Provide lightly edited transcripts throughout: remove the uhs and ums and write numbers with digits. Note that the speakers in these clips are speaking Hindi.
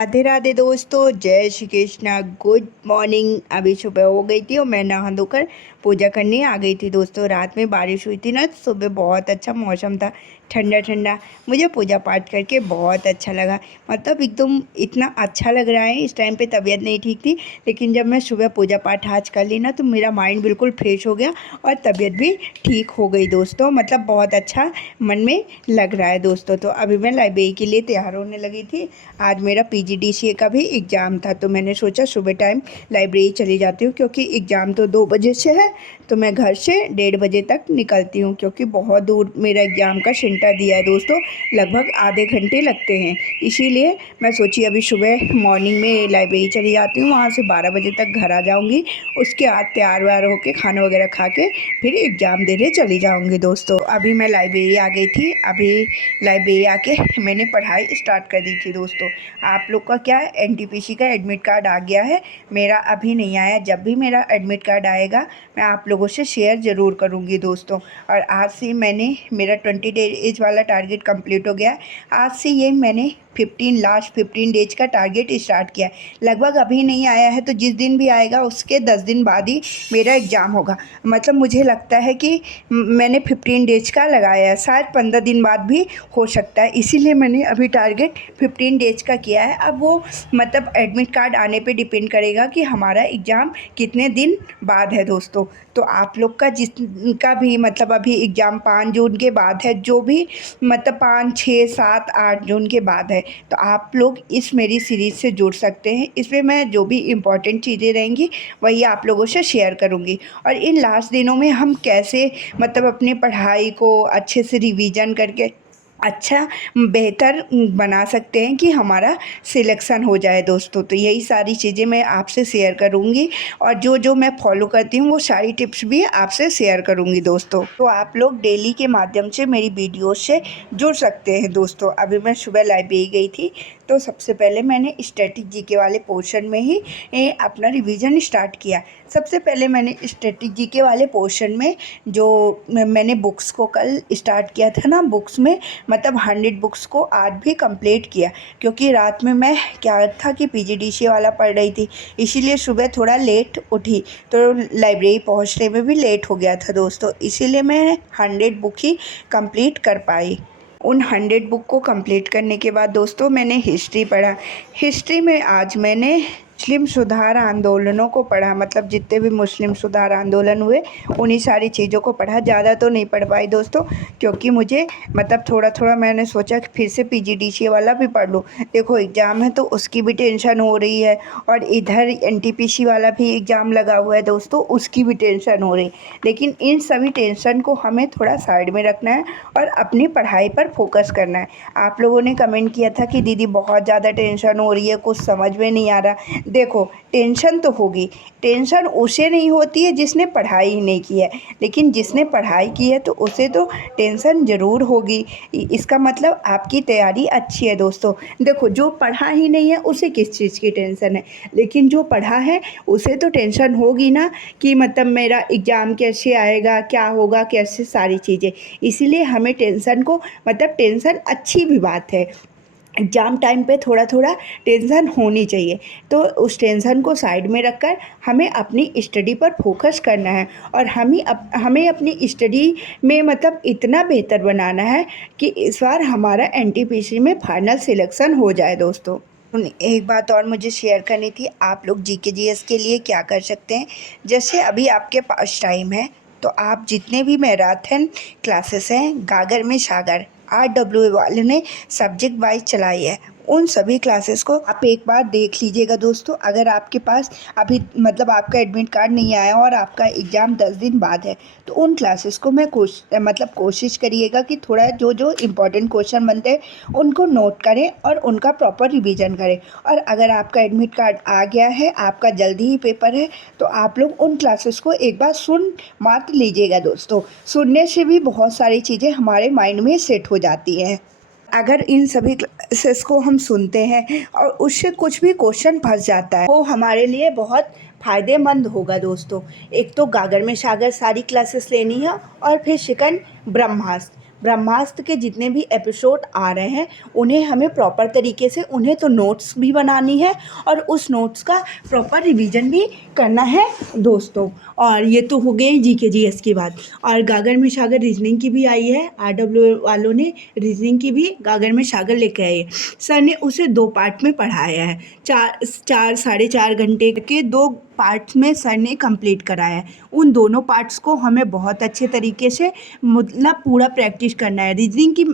राधे राधे दोस्तों, जय श्री कृष्णा। Good morning. अभी सुबह हो गई थी और मैं नहा धोकर पूजा करने आ गई थी दोस्तों। रात में बारिश हुई थी ना, तो सुबह बहुत अच्छा मौसम था, ठंडा ठंडा। मुझे पूजा पाठ करके बहुत अच्छा लगा। मतलब एकदम इतना अच्छा लग रहा है। इस टाइम पे तबीयत नहीं ठीक थी, लेकिन जब मैं सुबह पूजा पाठ आज कर ली ना, तो मेरा माइंड बिल्कुल फ्रेश हो गया और तबीयत भी ठीक हो गई दोस्तों। मतलब बहुत अच्छा मन में लग रहा है दोस्तों। तो अभी मैं लाइब्रेरी के लिए तैयार होने लगी थी। आज मेरा पीजीडीसीए का भी एग्ज़ाम था, तो मैंने सोचा सुबह टाइम लाइब्रेरी चली जाती हूँ, क्योंकि एग्ज़ाम तो 2 बजे से है। तो मैं घर से 1:30 बजे तक निकलती हूँ, क्योंकि बहुत दूर मेरा एग्ज़ाम का सेंटर दिया है दोस्तों। लगभग आधे घंटे लगते हैं। इसीलिए मैं सोची अभी सुबह मॉर्निंग में लाइब्रेरी चली जाती हूँ, वहाँ से 12 बजे तक घर आ जाऊँगी। उसके बाद तैयार व्यार होकर खाना वगैरह खा के फिर एग्ज़ाम देने चली जाऊँगी दोस्तों। अभी मैं लाइब्रेरी आ गई थी। अभी लाइब्रेरी आके मैंने पढ़ाई स्टार्ट कर दी थी दोस्तों। आप लोग का क्या है, एनटीपीसी का एडमिट कार्ड आ गया है। मेरा अभी नहीं आया। जब भी मेरा एडमिट कार्ड आएगा मैं आप लोगों से शेयर ज़रूर करूँगी दोस्तों। और आज से मैंने मेरा 20 डेज वाला टारगेट कंप्लीट हो गया। आज से ये मैंने लास्ट 15 डेज का टारगेट स्टार्ट किया है। लगभग अभी नहीं आया है, तो जिस दिन भी आएगा उसके 10 दिन बाद ही मेरा एग्ज़ाम होगा। मतलब मुझे लगता है कि मैंने 15 डेज का लगाया है, शायद 15 दिन बाद भी हो सकता है। इसीलिए मैंने अभी टारगेट 15 डेज का किया है। अब वो मतलब एडमिट कार्ड आने पे डिपेंड करेगा कि हमारा एग्ज़ाम कितने दिन बाद है दोस्तों। तो आप लोग का जिसका भी मतलब अभी एग्ज़ाम 5 जून के बाद है, जो भी मतलब 5, 6, 7, 8 जून के बाद है, तो आप लोग इस मेरी सीरीज़ से जुड़ सकते हैं। इसमें मैं जो भी इम्पोर्टेंट चीज़ें रहेंगी वही आप लोगों से शेयर करूँगी। और इन लास्ट दिनों में हम कैसे मतलब अपनी पढ़ाई को अच्छे से रिवीजन करके अच्छा बेहतर बना सकते हैं कि हमारा सिलेक्शन हो जाए दोस्तों। तो यही सारी चीज़ें मैं आपसे शेयर करूँगी, और जो जो मैं फॉलो करती हूँ वो सारी टिप्स भी आपसे शेयर करूँगी दोस्तों। तो आप लोग डेली के माध्यम से मेरी वीडियो से जुड़ सकते हैं दोस्तों। अभी मैं सुबह लाइब्रेरी गई थी, तो सबसे पहले मैंने स्टैटिक जीके वाले पोर्शन में ही अपना रिवीजन स्टार्ट किया। सबसे पहले मैंने स्टैटिक जीके वाले पोर्शन में जो मैंने बुक्स को कल स्टार्ट किया था ना, बुक्स में मतलब 100 बुक्स को आज भी कंप्लीट किया। क्योंकि रात में मैं क्या था कि पीजीडीसीए वाला पढ़ रही थी, इसीलिए सुबह थोड़ा लेट उठी, तो लाइब्रेरी पहुंचने में भी लेट हो गया था दोस्तों। इसीलिए मैं 100 बुक ही कंप्लीट कर पाई। उन 100 बुक को कंप्लीट करने के बाद दोस्तों मैंने हिस्ट्री पढ़ा। हिस्ट्री में आज मैंने मुस्लिम सुधार आंदोलनों को पढ़ा। मतलब जितने भी मुस्लिम सुधार आंदोलन हुए उन्हीं सारी चीज़ों को पढ़ा। ज़्यादा तो नहीं पढ़ पाई दोस्तों, क्योंकि मुझे मतलब थोड़ा थोड़ा मैंने सोचा कि फिर से पीजीडीसीए वाला भी पढ़ लूँ। देखो एग्ज़ाम है तो उसकी भी टेंशन हो रही है, और इधर एनटीपीसी वाला भी एग्ज़ाम लगा हुआ है दोस्तों, उसकी भी टेंशन हो रही। लेकिन इन सभी टेंशन को हमें थोड़ा साइड में रखना है और अपनी पढ़ाई पर फोकस करना है। आप लोगों ने कमेंट किया था कि दीदी बहुत ज़्यादा टेंशन हो रही है, कुछ समझ में नहीं आ रहा। देखो टेंशन तो होगी। टेंशन उसे नहीं होती है जिसने पढ़ाई ही नहीं की है, लेकिन जिसने पढ़ाई की है तो उसे तो टेंशन ज़रूर होगी। इसका मतलब आपकी तैयारी अच्छी है दोस्तों। देखो जो पढ़ा ही नहीं है उसे किस चीज़ की टेंशन है, लेकिन जो पढ़ा है उसे तो टेंशन होगी ना, कि मतलब मेरा एग्ज़ाम कैसे आएगा, क्या होगा, कैसे सारी चीज़ें। इसीलिए हमें टेंशन को मतलब टेंशन अच्छी भी बात है। एग्ज़ाम टाइम पे थोड़ा थोड़ा टेंशन होनी चाहिए। तो उस टेंशन को साइड में रखकर हमें अपनी स्टडी पर फोकस करना है, और हमें अपनी स्टडी में मतलब इतना बेहतर बनाना है कि इस बार हमारा एनटीपीसी में फाइनल सिलेक्शन हो जाए दोस्तों। एक बात और मुझे शेयर करनी थी। आप लोग जीके जीएस के लिए क्या कर सकते हैं, जैसे अभी आपके पास टाइम है तो आप जितने भी मैराथन क्लासेस हैं गागर में सागर RW वाले ने सब्जेक्ट वाइज चलाई है, उन सभी क्लासेस को आप एक बार देख लीजिएगा दोस्तों। अगर आपके पास अभी मतलब आपका एडमिट कार्ड नहीं आया और आपका एग्ज़ाम 10 दिन बाद है, तो उन क्लासेस को मैं कोशिश करिएगा कि थोड़ा जो जो इम्पोर्टेंट क्वेश्चन बनते हैं उनको नोट करें और उनका प्रॉपर रिवीजन करें। और अगर आपका एडमिट कार्ड आ गया है, आपका जल्दी ही पेपर है, तो आप लोग उन क्लासेस को एक बार सुन मात्र लीजिएगा दोस्तों। सुनने से भी बहुत सारी चीज़ें हमारे माइंड में सेट हो जाती हैं। अगर इन सभी क्लासेस को हम सुनते हैं और उससे कुछ भी क्वेश्चन फंस जाता है, वो हमारे लिए बहुत फ़ायदेमंद होगा दोस्तों। एक तो गागर में सागर सारी क्लासेस लेनी है, और फिर सेकंड ब्रह्मास्त्र। ब्रह्मास्त्र के जितने भी एपिसोड आ रहे हैं उन्हें हमें प्रॉपर तरीके से उन्हें तो नोट्स भी बनानी है और उस नोट्स का प्रॉपर रिवीजन भी करना है दोस्तों। और ये तो हो गई जीके जीएस की बात। और गागर में सागर रीजनिंग की भी आई है, आरडब्ल्यू वालों ने रीजनिंग की भी गागर में सागर लेके आए हैं। सर ने उसे 2 पार्ट में पढ़ाया है, 4 साढ़े 4 घंटे के 2 पार्ट्स में सर ने कंप्लीट कराया है। उन दोनों पार्ट्स को हमें बहुत अच्छे तरीके से मतलब पूरा प्रैक्टिस करना है। रीजनिंग की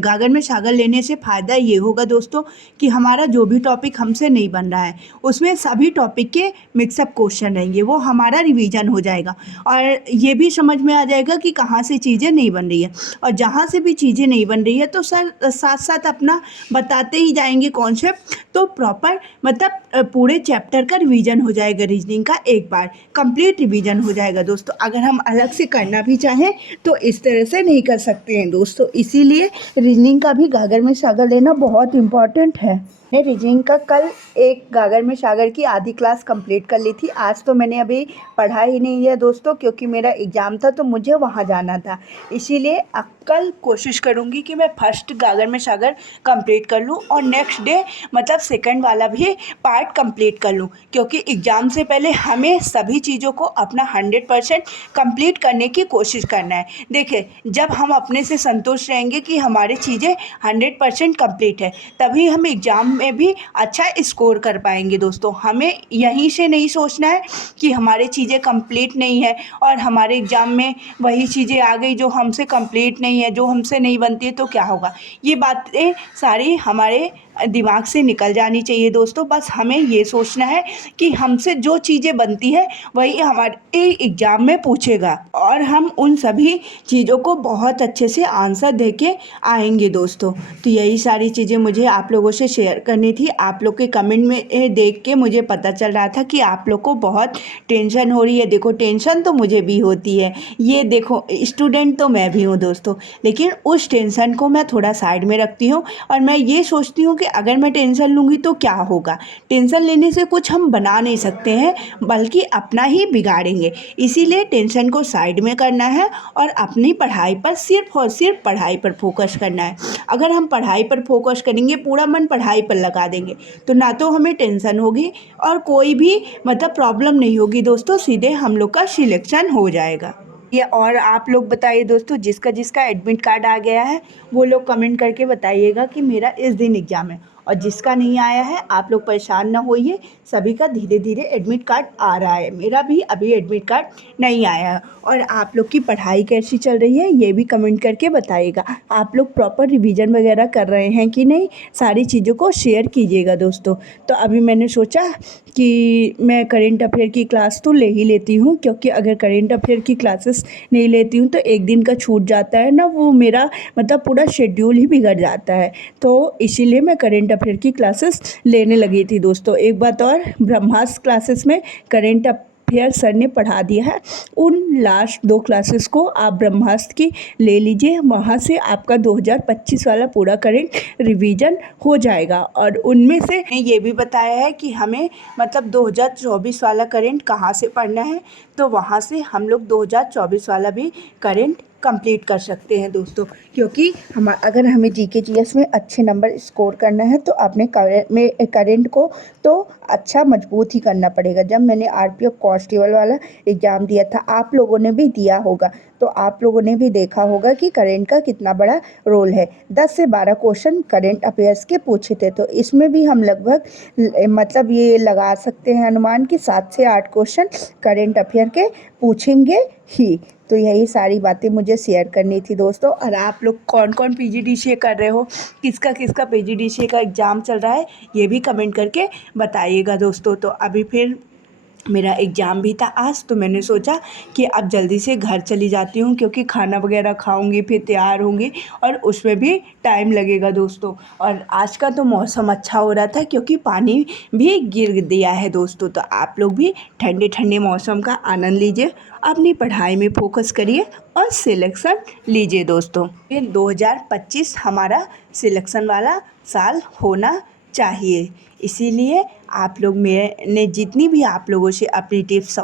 गागर में सागर लेने से फ़ायदा ये होगा दोस्तों कि हमारा जो भी टॉपिक हमसे नहीं बन रहा है उसमें सभी टॉपिक के मिक्सअप क्वेश्चन रहेंगे, वो हमारा रिवीजन हो जाएगा और ये भी समझ में आ जाएगा कि कहाँ से चीज़ें नहीं बन रही है। और जहाँ से भी चीज़ें नहीं बन रही है तो सर साथ साथ अपना बताते ही जाएंगे कॉन्सेप्ट, तो प्रॉपर मतलब पूरे चैप्टर का रिवीजन हो जाएगा। रीजनिंग का एक बार कंप्लीट रिवीजन हो जाएगा दोस्तों। अगर हम अलग से करना भी चाहें तो इस तरह से नहीं कर सकते हैं दोस्तों, इसीलिए रीजनिंग का भी गागर में सागर लेना बहुत इम्पॉर्टेंट है। मैं रीजनिंग का कल एक गागर में सागर की आधी क्लास कंप्लीट कर ली थी। आज तो मैंने अभी पढ़ा ही नहीं है दोस्तों, क्योंकि मेरा एग्ज़ाम था तो मुझे वहाँ जाना था, इसीलिए अब कल कोशिश करूँगी कि मैं फर्स्ट गागर में सागर कंप्लीट कर लूँ और नेक्स्ट डे मतलब सेकंड वाला भी पार्ट कंप्लीट कर लूँ, क्योंकि एग्ज़ाम से पहले हमें सभी चीज़ों को अपना 100% कंप्लीट करने की कोशिश करना है। देखिए, जब हम अपने से संतुष्ट रहेंगे कि हमारी चीज़ें 100% कंप्लीट है, तभी हम एग्ज़ाम में भी अच्छा स्कोर कर पाएंगे दोस्तों। हमें यहीं से नहीं सोचना है कि हमारी चीज़ें कंप्लीट नहीं है और हमारे एग्ज़ाम में वही चीज़ें आ गई जो हमसे कंप्लीट नहीं है, जो हमसे नहीं बनती है तो क्या होगा। ये बातें सारी हमारे दिमाग से निकल जानी चाहिए दोस्तों। बस हमें ये सोचना है कि हमसे जो चीज़ें बनती है वही हमारे एग्ज़ाम में पूछेगा और हम उन सभी चीज़ों को बहुत अच्छे से आंसर दे के आएंगे दोस्तों। तो यही सारी चीज़ें मुझे आप लोगों से शेयर करनी थी। आप लोग के कमेंट में देख के मुझे पता चल रहा था कि आप लोग को बहुत टेंशन हो रही है। देखो, टेंशन तो मुझे भी होती है, ये देखो स्टूडेंट तो मैं भी हूँ दोस्तों, लेकिन उस टेंशन को मैं थोड़ा साइड में रखती हूँ और मैं ये सोचती हूँ कि अगर मैं टेंशन लूँगी तो क्या होगा। टेंशन लेने से कुछ हम बना नहीं सकते हैं, बल्कि अपना ही बिगाड़ेंगे। इसीलिए टेंशन को साइड में करना है और अपनी पढ़ाई पर सिर्फ और सिर्फ पढ़ाई पर फोकस करना है। अगर हम पढ़ाई पर फोकस करेंगे, पूरा मन पढ़ाई पर लगा देंगे, तो ना तो हमें टेंशन होगी और कोई भी मतलब प्रॉब्लम नहीं होगी दोस्तों, सीधे हम लोग का सिलेक्शन हो जाएगा। ये और आप लोग बताइए दोस्तों, जिसका जिसका एडमिट कार्ड आ गया है वो लोग कमेंट करके बताइएगा कि मेरा इस दिन एग्ज़ाम है। और जिसका नहीं आया है आप लोग परेशान ना होइए, सभी का धीरे धीरे एडमिट कार्ड आ रहा है। मेरा भी अभी एडमिट कार्ड नहीं आया है। और आप लोग की पढ़ाई कैसी चल रही है ये भी कमेंट करके बताइएगा। आप लोग प्रॉपर रिवीजन वगैरह कर रहे हैं कि नहीं, सारी चीज़ों को शेयर कीजिएगा दोस्तों। तो अभी मैंने सोचा कि मैं करेंट अफेयर की क्लास तो ले ही लेती हूँ, क्योंकि अगर करेंट अफेयर की क्लासेस नहीं लेती हूँ तो एक दिन का छूट जाता है ना, वो मेरा मतलब पूरा शेड्यूल ही बिगड़ जाता है। तो इसीलिए मैं करेंट अफेयर की क्लासेस लेने लगी थी दोस्तों। एक बात और, ब्रह्मास्त्र क्लासेस में करेंट अफेयर सर ने पढ़ा दिया है। उन लास्ट 2 क्लासेस को आप ब्रह्मास्त्र की ले लीजिए, वहाँ से आपका 2025 वाला पूरा करेंट रिवीजन हो जाएगा। और उनमें से ये भी बताया है कि हमें मतलब 2024 वाला करेंट कहाँ से पढ़ना है, तो वहाँ से हम लोग 2024 वाला भी करेंट कंप्लीट कर सकते हैं दोस्तों। क्योंकि हम अगर हमें जीके जीएस में अच्छे नंबर स्कोर करना है तो अपने करेंट को तो अच्छा मजबूत ही करना पड़ेगा। जब मैंने आरपीएफ कांस्टेबल वाला एग्ज़ाम दिया था, आप लोगों ने भी दिया होगा, तो आप लोगों ने भी देखा होगा कि करेंट का कितना बड़ा रोल है। 10 से 12 क्वेश्चन करेंट अफेयर्स के पूछे थे, तो इसमें भी हम लगभग मतलब ये लगा सकते हैं अनुमान कि 7 से 8 क्वेश्चन करेंट अफेयर के पूछेंगे ही। तो यही सारी बातें मुझे शेयर करनी थी दोस्तों। और आप लोग कौन कौन पीजीडीसीए कर रहे हो, किसका किसका पीजीडीसीए का एग्ज़ाम चल रहा है, ये भी कमेंट करके बताइएगा दोस्तों। तो अभी फिर मेरा एग्ज़ाम भी था आज, तो मैंने सोचा कि अब जल्दी से घर चली जाती हूँ, क्योंकि खाना वगैरह खाऊंगी फिर तैयार होंगी और उसमें भी टाइम लगेगा दोस्तों। और आज का तो मौसम अच्छा हो रहा था क्योंकि पानी भी गिर दिया है दोस्तों। तो आप लोग भी ठंडे ठंडे मौसम का आनंद लीजिए, अपनी पढ़ाई में फोकस करिए और सिलेक्शन लीजिए दोस्तों। फिर 2025 हमारा सिलेक्शन वाला साल होना चाहिए, इसीलिए आप लोग मैंने जितनी भी आप लोगों से अपनी टिप्स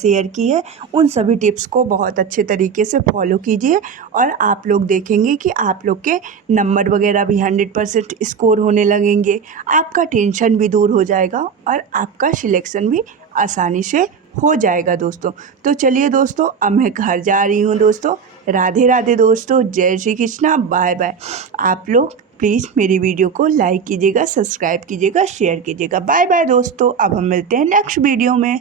शेयर की है उन सभी टिप्स को बहुत अच्छे तरीके से फॉलो कीजिए और आप लोग देखेंगे कि आप लोग के नंबर वगैरह भी 100% स्कोर होने लगेंगे, आपका टेंशन भी दूर हो जाएगा और आपका सिलेक्शन भी आसानी से हो जाएगा दोस्तों। तो चलिए दोस्तों, अब मैं घर जा रही हूँ दोस्तों। राधे राधे दोस्तों, जय श्री कृष्णा, बाय बाय। आप लोग प्लीज़ मेरी वीडियो को लाइक कीजिएगा, सब्सक्राइब कीजिएगा, शेयर कीजिएगा। बाय बाय दोस्तों, अब हम मिलते हैं नेक्स्ट वीडियो में।